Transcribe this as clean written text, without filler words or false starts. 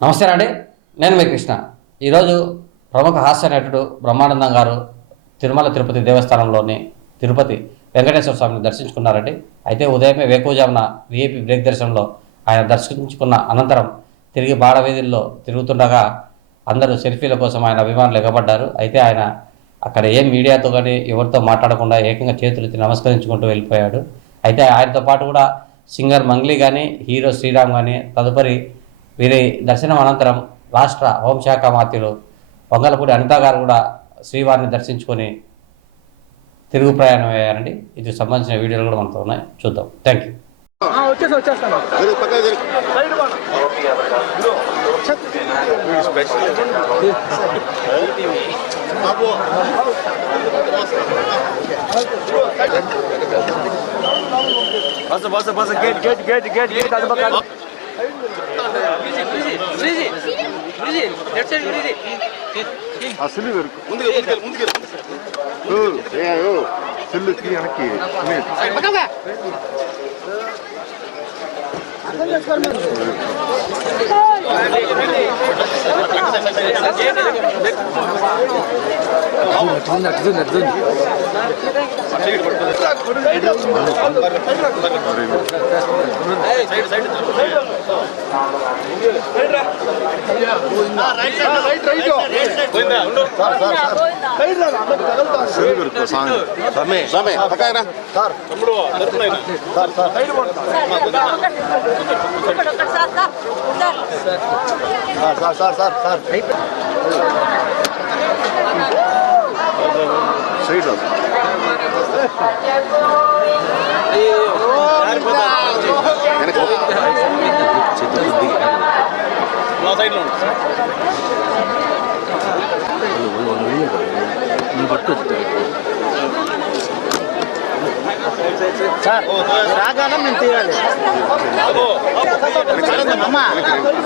నమస్తే అండి, నేను మీ కృష్ణ. ఈరోజు ప్రముఖ హాస్య నటుడు బ్రహ్మానందం గారు తిరుమల తిరుపతి దేవస్థానంలోని తిరుపతి వెంకటేశ్వర స్వామిని దర్శించుకున్నారండి. అయితే ఉదయమే వేకువజామున విఐపి బ్రేక్ దర్శనంలో ఆయన దర్శించుకున్న అనంతరం తిరిగి బాడవీధుల్లో తిరుగుతుండగా అందరూ సెల్ఫీల కోసం ఆయన అభిమానులు ఎగబడ్డారు. అయితే ఆయన అక్కడ ఏం మీడియాతో కానీ ఎవరితో మాట్లాడకుండా ఏకంగా చేతులెత్తి నమస్కరించుకుంటూ వెళ్ళిపోయాడు. అయితే ఆయనతో పాటు కూడా సింగర్ మంగ్లీ కానీ, హీరో శ్రీరామ్ కానీ, తదుపరి వీరి దర్శనం అనంతరం రాష్ట్ర హోంశాఖ మంత్రులు వంగలపూడి అనిత గారు కూడా శ్రీవారిని దర్శించుకొని తిరుగు ప్రయాణం అయ్యారండి. ఇది సంబంధించిన వీడియోలు కూడా మనతో ఉన్నాయి, చూద్దాం. Thank you. రాగానే మేము తీయాలి.